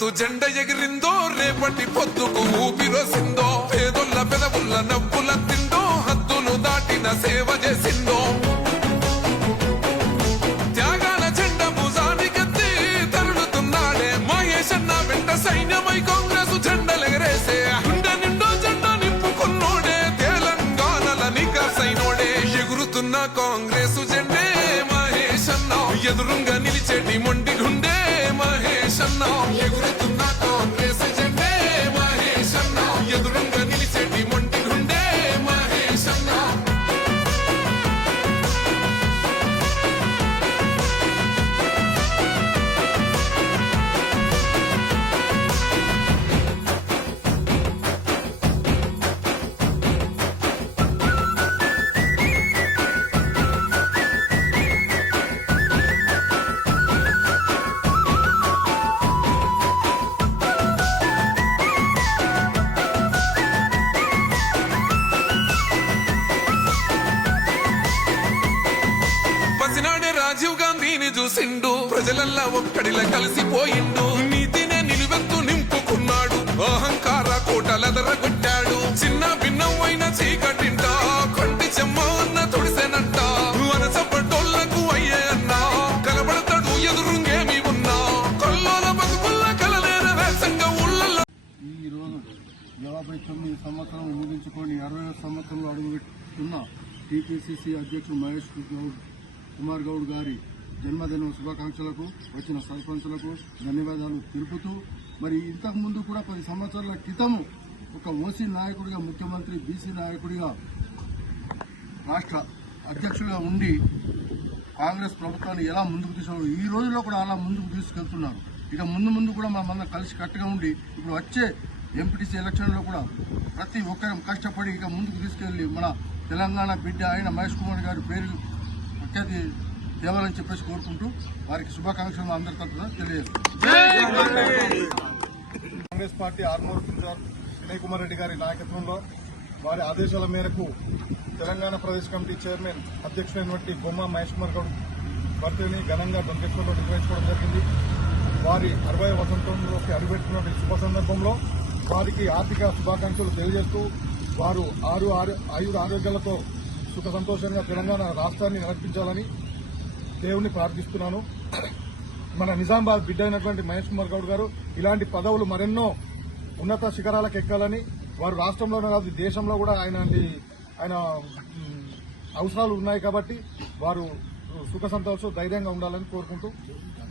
గుర్తు జెండ ఎగిరిందో రేపటి పొద్దుకు ఊపిరోసిందో పేదొల్ల పెదవుల్ల నవ్వుల తిందో హద్దులు దాటిన సేవ చేసిందో త్యాగాల జెండ భుజానికెత్తి తరులుతున్నాడే మహేశన్న వెంట సైన్యమై కాంగ్రెస్ జెండలెగరేసే గుండె నిండో జెండ నింపుకున్నోడే తెలంగాణల నికాసైనోడే ఎగురుతున్న కాంగ్రెస్ జెండే మహేశన్న ఎదురుంగా నిలిచేటి మొండి గుండె మహేశన్న ఎగురుతున్న కాంగ్రెస్ జెండే మహేశన్న ఎదురుంగా నిలిచేటి మొండి గుండె మహేశన్న రాజీవ్ గాంధీని చూసిండు ప్రజలల్లా ఒక్కడిలా కలిసిపోయిండు నీతినే నిలువెత్తు నింపుకున్నాడు అహంకార కోటలెదరగొట్టాడు చిన్న భిన్నమైన చీకటింట కొంటి చెమ్మ అన్న తుడిసెనంట వనసపడ్డోళ్లకు అయ్యే అన్న కలబడతాడు ఎదురుంగేమి ఉన్నా కొల్లోల బతుకుల్ల కలలేర వేసంగ ఊళ్ళల్లో ఈ రోజు 59 సంవత్సరం ముగించుకొని 60వ సంవత్సరంలో అడుగుపెట్టుతున్న టీపీసీసీ అధ్యక్షుడు మహేష్ కుమార్ గౌడ్ గారి జన్మదిన శుభాకాంక్షలకు వచ్చిన సర్పంచులకు ధన్యవాదాలు తెలుపుతూ మరి ఇంతకు ముందు కూడా 10 సంవత్సరాల క్రితము ఒక ఓసీ నాయకుడిగా ముఖ్యమంత్రి బీసీ నాయకుడిగా రాష్ట్ర అధ్యక్షుడిగా ఉండి కాంగ్రెస్ ప్రభుత్వాన్ని ఎలా ముందుకు తీసుకున్నారు ఈ రోజుల్లో కూడా అలా ముందుకు తీసుకెళ్తున్నారు. ఇక ముందు కూడా మనందరం కలిసి కట్టుగా ఉండి ఇప్పుడు వచ్చే ఎంపీటీసీ ఎలక్షన్లో కూడా ప్రతి ఒక్కరం కష్టపడి ఇక ముందుకు తీసుకెళ్లి మన తెలంగాణ బిడ్డ అయిన మహేష్ కుమార్ గారి పేరు ప్రఖ్యాతి తేవాలని చెప్పేసి కోరుకుంటూ వారికి శుభాకాంక్షలు అందరి తరఫున తెలియజేస్తారు. కాంగ్రెస్ పార్టీ ఆర్మూర్ ఇన్ఛార్జ్ వినయ్ కుమార్ రెడ్డి గారి నాయకత్వంలో వారి ఆదేశాల మేరకు తెలంగాణ ప్రదేశ్ కమిటీ చైర్మన్ అధ్యక్షుడైనటువంటి బొమ్మ మహేష్ కుమార్ గౌడ్ బర్త్డేని ఘనంగా డొంకేశ్వర్లో నిర్వహించుకోవడం జరిగింది. వారి 60వ వసంతంలోకి అడుగుపెట్టిన శుభ సందర్భంలో వారికి ఆర్థిక శుభాకాంక్షలు తెలియజేస్తూ వారు ఆయుర ఆరోగ్యాలతో సుఖ సంతోషంగా తెలంగాణ రాష్ట్రాన్ని నడిపించాలని దేవుణ్ణి ప్రార్థిస్తున్నాను. మన నిజామాబాద్ బిడ్డ అయినటువంటి మహేష్ కుమార్ గౌడ్ గారు ఇలాంటి పదవులు మరెన్నో ఉన్నత శిఖరాలకు ఎక్కాలని వారు రాష్ట్రంలోనే కాదు దేశంలో కూడా ఆయన అవసరాలు ఉన్నాయి కాబట్టి వారు సుఖ సంతోషం ధైర్యంగా ఉండాలని కోరుకుంటూ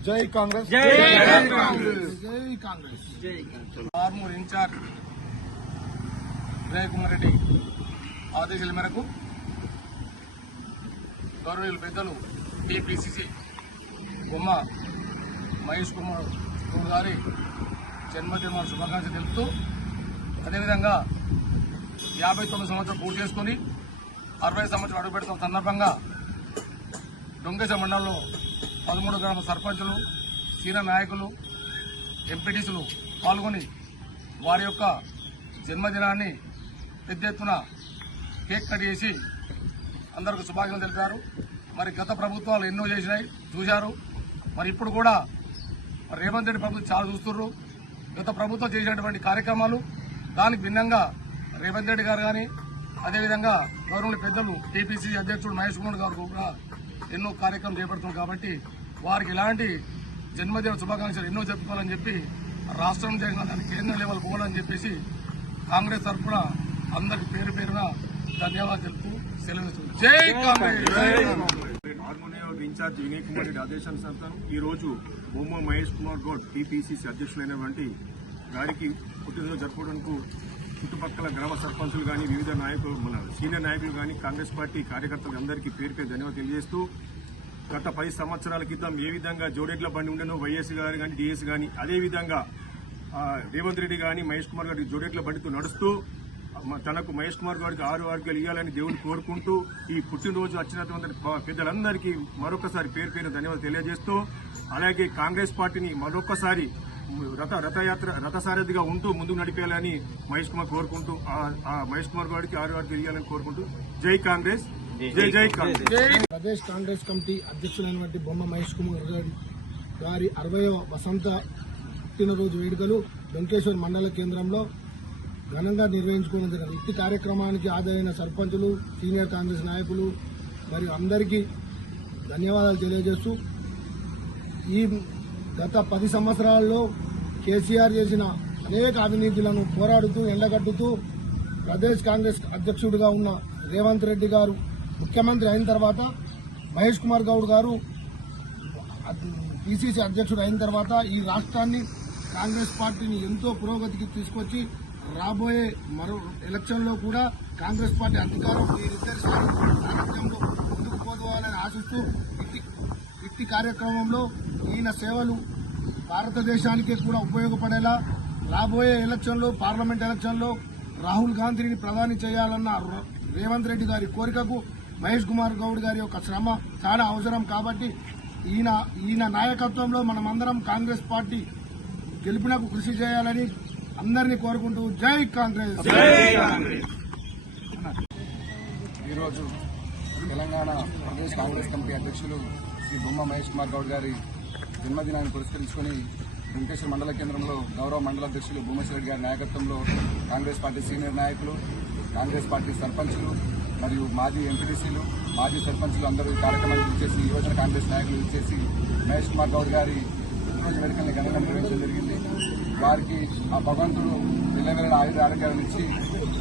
జై కాంగ్రెస్. ఆర్మూర్ ఇన్ఛార్జ్ వినయ్ కుమార్ రెడ్డి ఆదేశాల మేరకు గౌరవనీయులు పెద్దలు టీపీసీసీ బొమ్మ మహేష్ కుమార్ గౌడ్ గారి జన్మదిన శుభాకాంక్షలు తెలుపుతూ అదేవిధంగా 59 సంవత్సరాలు పూర్తి చేసుకుని 60 సంవత్సరాలు అడుగుపెడుతున్న సందర్భంగా డొంగేశ మండలంలో 13 గ్రామ సర్పంచులు సీనియర్ నాయకులు ఎంపీటీసీలు పాల్గొని వారి యొక్క జన్మదినాన్ని పెద్ద ఎత్తున కేక్ కట్ చేసి అందరికీ శుభాకాంక్షలు తెలిపారు. మరి గత ప్రభుత్వాలు ఎన్నో చేసినాయి చూశారు. మరి ఇప్పుడు కూడా రేవంత్ రెడ్డి ప్రభుత్వం చాలా చూస్తున్నారు. గత ప్రభుత్వం చేసినటువంటి కార్యక్రమాలు దానికి భిన్నంగా రేవంత్ రెడ్డి గారు కానీ అదేవిధంగా గౌరవనీయ పెద్దలు టీపీసీ అధ్యక్షుడు మహేష్ కుమార్ గారు కూడా ఎన్నో కార్యక్రమాలు చేపడుతున్నారు. కాబట్టి వారికి ఇలాంటి జన్మదిన శుభాకాంక్షలు ఎన్నో చెప్పుకోవాలని చెప్పి రాష్ట్రం చేసిన దానికి కేంద్ర లెవెల్ పోవాలని చెప్పేసి కాంగ్రెస్ తరఫున అందరికి పేరు పేరున ధన్యవాదాలు తెలుపుతూ సెలవు. జై కాంగ్రెస్. ఇన్ఛార్జ్ వినయ్ కుమార్ రెడ్డి ఆదేశానుసారం ఈ రోజు బొమ్మ మహేష్ కుమార్ గౌడ్ టీపీసీసీ అధ్యక్షులైనటువంటి గారికి పుట్టినరోజు జరుపుకోవడానికి చుట్టుపక్కల గ్రామ సర్పంచులు కానీ వివిధ నాయకులు మన సీనియర్ నాయకులు కానీ కాంగ్రెస్ పార్టీ కార్యకర్తలు అందరికీ పేరు ధన్యవాదాలు తెలియజేస్తూ గత 10 సంవత్సరాల క్రితం ఏ విధంగా జోడెడ్ల బండి ఉండేనో వైఎస్ గారు కానీ డిఎస్ కానీ అదేవిధంగా రేవంత్ రెడ్డి కానీ మహేష్ కుమార్ గారికి జోడెడ్ల బండితో నడుస్తూ తనకు మహేష్ కుమార్ గారికి 6 ఆరోగ్యాలు ఇవ్వాలని దేవుని కోరుకుంటూ ఈ పుట్టినరోజు వచ్చినటువంటి పెద్దలందరికీ మరొకసారి పేరు ధన్యవాదాలు తెలియజేస్తూ అలాగే కాంగ్రెస్ పార్టీని మరొకసారి రథసారథిగా ఉంటూ ముందుకు నడిపేయాలని మహేష్ కుమార్ కోరుకుంటూ మహేష్ కుమార్ గారికి 6 ఆరోగ్యాలు ఇవ్వాలని కోరుకుంటూ జై కాంగ్రెస్. జై కాంగ్రెస్. ప్రదేశ్ కాంగ్రెస్ కమిటీ అధ్యక్షులైనటువంటి బొమ్మ మహేష్ కుమార్ గారి 60వ వసంత పుట్టినరోజు వేడుకలు డొంకేశ్వర్ మండల కేంద్రంలో ఘనంగా నిర్వహించుకోవడం జరిగింది. ఇట్టి కార్యక్రమానికి హాజరైన సర్పంచులు, సీనియర్ కాంగ్రెస్ నాయకులు మరియు అందరికీ ధన్యవాదాలు తెలియజేస్తూ ఈ గత 10 సంవత్సరాల్లో కేసీఆర్ చేసిన అనేక అవినీతులను పోరాడుతూ ఎండగట్టుతూ ప్రదేశ్ కాంగ్రెస్ అధ్యక్షుడిగా ఉన్న రేవంత్ రెడ్డి గారు ముఖ్యమంత్రి అయిన తర్వాత మహేష్ కుమార్ గౌడ్ గారు పిసిసి అధ్యక్షుడు అయిన తర్వాత ఈ రాష్ట్రాన్ని కాంగ్రెస్ పార్టీని ఎంతో పురోగతికి తీసుకొచ్చి రాబోయే మరో ఎలక్షన్లో కూడా కాంగ్రెస్ పార్టీ అధికారం వీరిద్దరి సారథ్యంలో ముందుకు పోవాలని ఆశిస్తూ ఇట్టి కార్యక్రమంలో ఈయన సేవలు భారతదేశానికి కూడా ఉపయోగపడేలా రాబోయే ఎలక్షన్లో పార్లమెంట్ ఎలక్షన్లో రాహుల్ గాంధీని ప్రధాని చేయాలన్న రేవంత్ రెడ్డి గారి కోరికకు మహేష్ కుమార్ గౌడ్ గారి యొక్క శ్రమ చాలా అవసరం కాబట్టి ఈయన నాయకత్వంలో మనమందరం కాంగ్రెస్ పార్టీ గెలుపునకు కృషి చేయాలని అందరినీ కోరుకుంటూ జై కాంగ్రెస్. ఈరోజు తెలంగాణ ప్రదేశ్ కాంగ్రెస్ కమిటీ అధ్యక్షులు శ్రీ బొమ్మ మహేష్ కుమార్ గౌడ్ గారి జన్మదినాన్ని పురస్కరించుకుని వెంకటేశ్వర మండల కేంద్రంలో గౌరవ మండల అధ్యక్షులు భూమేశ్వరరెడ్డి గారి నాయకత్వంలో కాంగ్రెస్ పార్టీ సీనియర్ నాయకులు, కాంగ్రెస్ పార్టీ సర్పంచులు మరియు మాజీ ఎంపీటీసీలు, మాజీ సర్పంచులు అందరూ ఈ కార్యక్రమానికి ఇచ్చేసి యువజన కాంగ్రెస్ నాయకులు ఇచ్చేసి మహేష్ కుమార్ గౌడ్ గారి రోజు వేడుకల్ని ఘనంగా నిర్వహించడం జరిగింది. వారికి ఆ భగవంతుడు నిలవేళ ఆయుధ ఆరోగ్యాలను ఇచ్చి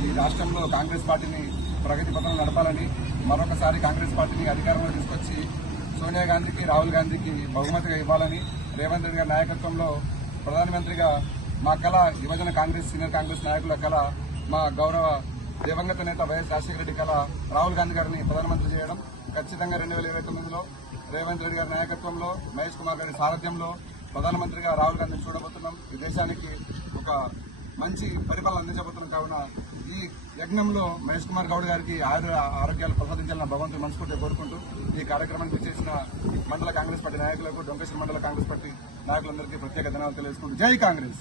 ఈ రాష్ట్రంలో కాంగ్రెస్ పార్టీని ప్రగతి పథంలో నడపాలని, మరొకసారి కాంగ్రెస్ పార్టీని అధికారంలో తీసుకొచ్చి సోనియా గాంధీకి, రాహుల్ గాంధీకి బహుమతిగా ఇవ్వాలని, రేవంత్ రెడ్డి గారి నాయకత్వంలో ప్రధానమంత్రిగా మా కళ, యువజన కాంగ్రెస్ సీనియర్ కాంగ్రెస్ నాయకుల కళ, మా గౌరవ దివంగత నేత వైఎస్ రాజశేఖర రెడ్డి కళ రాహుల్ గాంధీ గారిని ప్రధానమంత్రి చేయడం. ఖచ్చితంగా 2029లో రేవంత్ రెడ్డి గారి నాయకత్వంలో, మహేష్ కుమార్ గారి సారథ్యంలో ప్రధానమంత్రిగా రాహుల్ గాంధీని చూడబోతున్నాం. ఈ దేశానికి ఒక మంచి పరిపాలన అందించబోతున్నాం. కావున ఈ యజ్ఞంలో మహేష్ కుమార్ గౌడ్ గారికి ఆరోగ్యాలు ప్రసాదించాలని భగవంతుడు మనస్ఫూర్తిగా కోరుకుంటూ ఈ కార్యక్రమానికి చేసిన మండల కాంగ్రెస్ పార్టీ నాయకులకు, డొంకేశ్వర మండల కాంగ్రెస్ పార్టీ నాయకులందరికీ ప్రత్యేక ధన్యవాదాలు తెలియజేసుకుంటూ జై కాంగ్రెస్.